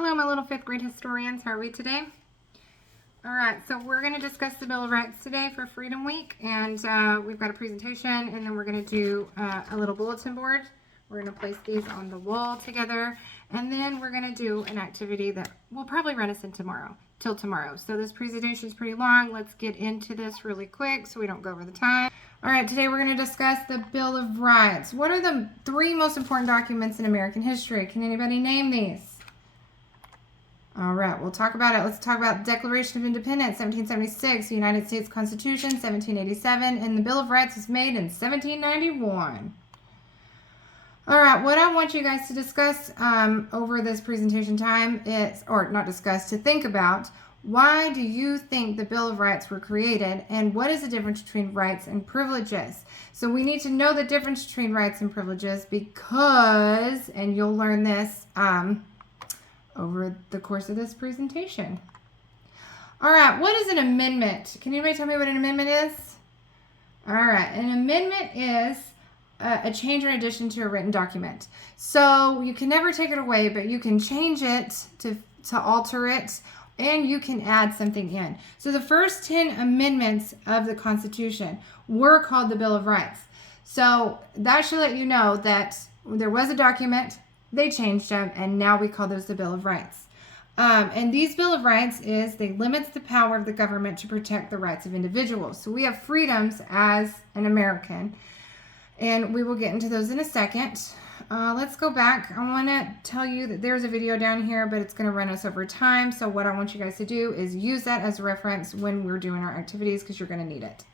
Hello, my little fifth grade historians. How are we today? All right, so we're going to discuss the Bill of Rights today for Freedom Week, and we've got a presentation, and then we're going to do a little bulletin board. We're going to place these on the wall together, and then we're going to do an activity that will probably run us till tomorrow. So this presentation is pretty long. Let's get into this really quick so we don't go over the time. All right, today we're going to discuss the Bill of Rights. What are the three most important documents in American history? Can anybody name these? All right, we'll talk about it. Let's talk about Declaration of Independence, 1776, United States Constitution, 1787, and the Bill of Rights was made in 1791. All right, what I want you guys to discuss over this presentation time is, or not discuss, to think about, why do you think the Bill of Rights were created, and what is the difference between rights and privileges? So we need to know the difference between rights and privileges because, and you'll learn this over the course of this presentation. All right, what is an amendment? Can anybody tell me what an amendment is? All right, an amendment is a change or addition to a written document. So you can never take it away, but you can change it to alter it, and you can add something in. So the first 10 amendments of the Constitution were called the Bill of Rights. So that should let you know that there was a document, they changed them, and now we call those the Bill of Rights. And these Bill of Rights they limits the power of the government to protect the rights of individuals. So we have freedoms as an American, and we will get into those in a second. Let's go back. I want to tell you that there's a video down here, but it's going to run us over time. So what I want you guys to do is use that as a reference when we're doing our activities, because you're going to need it.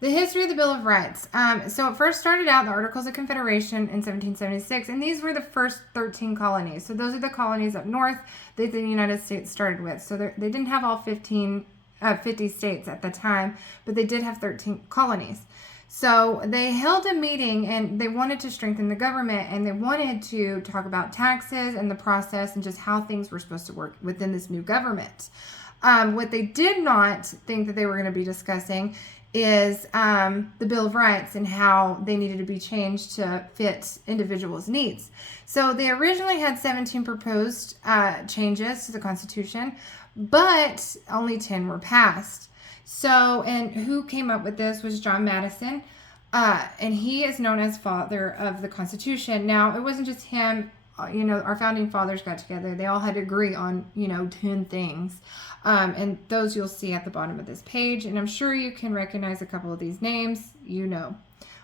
The history of the Bill of Rights. So it first started out the Articles of Confederation in 1776, and these were the first 13 colonies. So those are the colonies up north that the United States started with. So they didn't have all 50 states at the time, but they did have 13 colonies. So they held a meeting, and they wanted to strengthen the government, and they wanted to talk about taxes and the process and just how things were supposed to work within this new government. What they did not think that they were going to be discussing is the Bill of Rights and how they needed to be changed to fit individuals' needs. So they originally had 17 proposed changes to the Constitution, but only 10 were passed. So, and who came up with this was John Madison, and he is known as father of the Constitution. Now, it wasn't just him. Our founding fathers got together. They all had to agree on, 10 things. And those you'll see at the bottom of this page. And I'm sure you can recognize a couple of these names.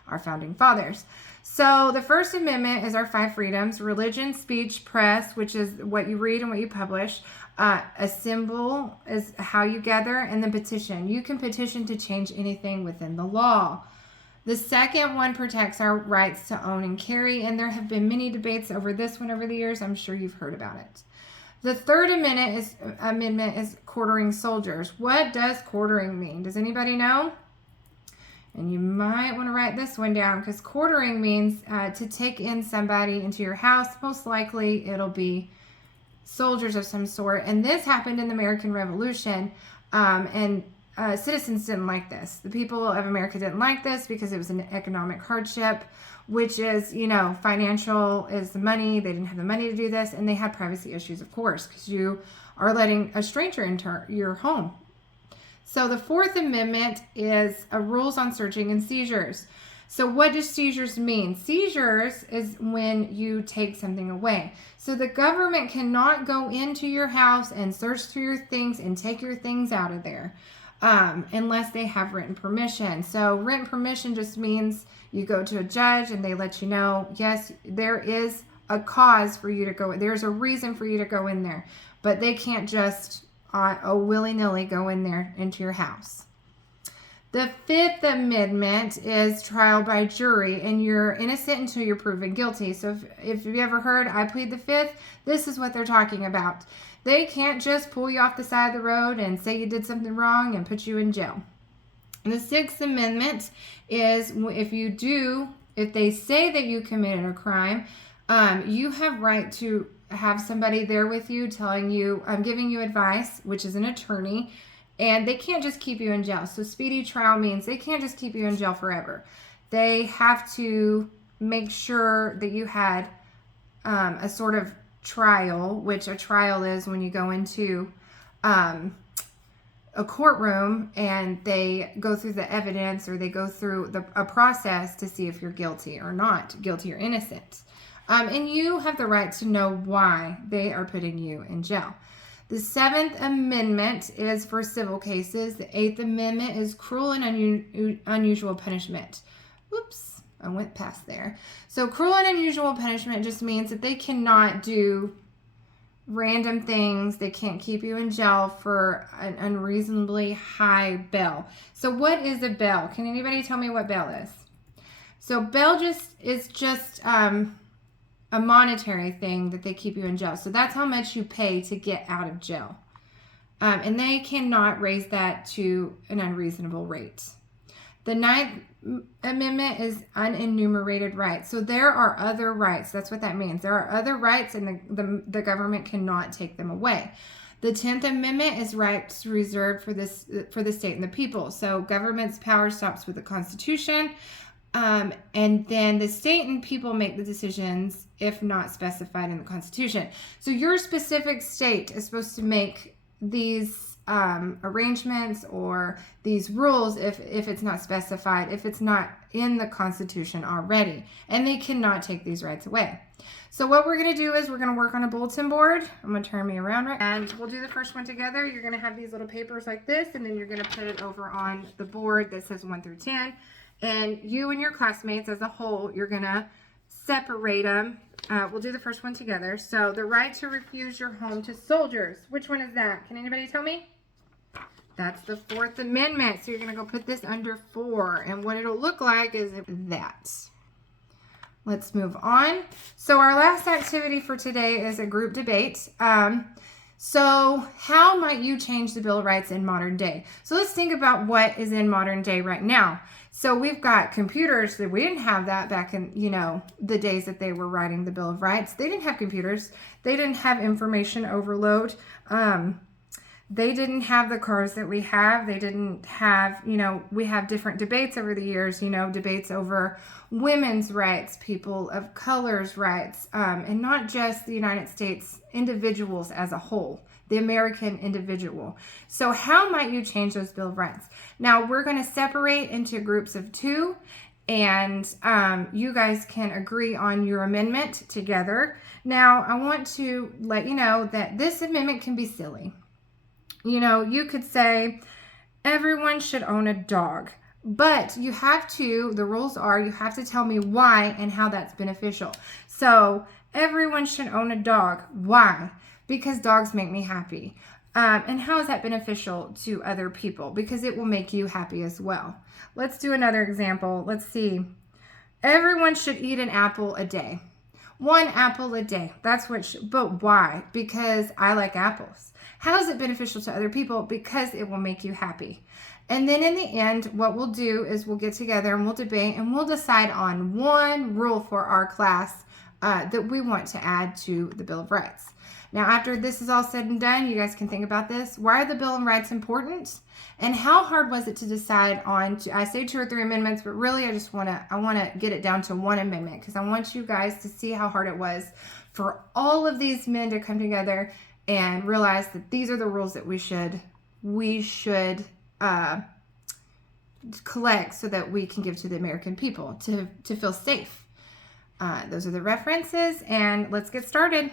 Our founding fathers. So the First Amendment is our 5 freedoms: religion, speech, press, which is what you read and what you publish. Assemble is how you gather, and then petition. You can petition to change anything within the law. The second one protects our rights to own and carry, and there have been many debates over this one over the years. I'm sure you've heard about it. The third amendment is quartering soldiers. What does quartering mean? Does anybody know? And you might want to write this one down, because quartering means to take in somebody into your house. Most likely it'll be soldiers of some sort. And this happened in the American Revolution, and citizens didn't like this. The people of America didn't like this because it was an economic hardship, which is, financial is the money. They didn't have the money to do this, and they had privacy issues, of course, because you are letting a stranger into your home. So the Fourth Amendment is rules on searching and seizures. So what does seizures mean? Seizures is when you take something away. So the government cannot go into your house and search through your things and take your things out of there unless they have written permission. So written permission just means you go to a judge and they let you know, yes, there is a cause for you to go. There's a reason for you to go in there, but they can't just willy-nilly go in there into your house. The Fifth Amendment is trial by jury, and you're innocent until you're proven guilty. So if you ever heard, I plead the fifth, this is what they're talking about. They can't just pull you off the side of the road and say you did something wrong and put you in jail. And the Sixth Amendment is if they say that you committed a crime, you have right to have somebody there with you telling you, giving you advice, which is an attorney. And they can't just keep you in jail. So speedy trial means they can't just keep you in jail forever. They have to make sure that you had a sort of trial, which a trial is when you go into a courtroom and they go through the evidence, or they go through a process to see if you're guilty or not, guilty or innocent. And you have the right to know why they are putting you in jail. The 7th Amendment is for civil cases. The 8th Amendment is cruel and unusual punishment. Oops, I went past there. So cruel and unusual punishment just means that they cannot do random things. They can't keep you in jail for an unreasonably high bail. So what is a bail? Can anybody tell me what bail is? So bail is just a monetary thing that they keep you in jail. So that's how much you pay to get out of jail. And they cannot raise that to an unreasonable rate. The 9th Amendment is unenumerated rights. So there are other rights. That's what that means. There are other rights, and the government cannot take them away. The 10th Amendment is rights reserved for the state and the people. So government's power stops with the Constitution. And then the state and people make the decisions if not specified in the Constitution. So your specific state is supposed to make these arrangements or these rules if it's not specified, if it's not in the Constitution already. And they cannot take these rights away. So what we're going to do is we're going to work on a bulletin board. I'm going to turn me around and we'll do the first one together. You're going to have these little papers like this, and then you're going to put it over on the board that says 1 through 10. And you and your classmates as a whole, you're going to separate them. We'll do the first one together. So the right to refuse your home to soldiers. Which one is that? Can anybody tell me? That's the 4th Amendment. So you're going to go put this under 4. And what it'll look like is that. Let's move on. So our last activity for today is a group debate. So how might you change the Bill of Rights in modern day? So let's think about what is in modern day right now. So we've got computers. That we didn't have that back in, the days that they were writing the Bill of Rights. They didn't have computers. They didn't have information overload. They didn't have the cars that we have. They didn't have, we have different debates over the years, debates over women's rights, people of color's rights, and not just the United States individuals as a whole, the American individual. So how might you change those Bill of Rights? Now we're going to separate into groups of 2, and you guys can agree on your amendment together. Now I want to let you know that this amendment can be silly. You could say everyone should own a dog, but the rules are you have to tell me why and how that's beneficial. So everyone should own a dog. Why? Because dogs make me happy. And how is that beneficial to other people? Because it will make you happy as well. Let's do another example. Let's see. Everyone should eat an apple a day. 1 apple a day. That's but why? Because I like apples. How is it beneficial to other people? Because it will make you happy. And then in the end, what we'll do is we'll get together and we'll debate and we'll decide on one rule for our class that we want to add to the Bill of Rights. Now, after this is all said and done, you guys can think about this. Why are the Bill of Rights important? And how hard was it to decide on, I say 2 or 3 amendments, but really I want to get it down to 1 amendment, because I want you guys to see how hard it was for all of these men to come together and realize that these are the rules that we should collect so that we can give to the American people to feel safe. Those are the references, and let's get started.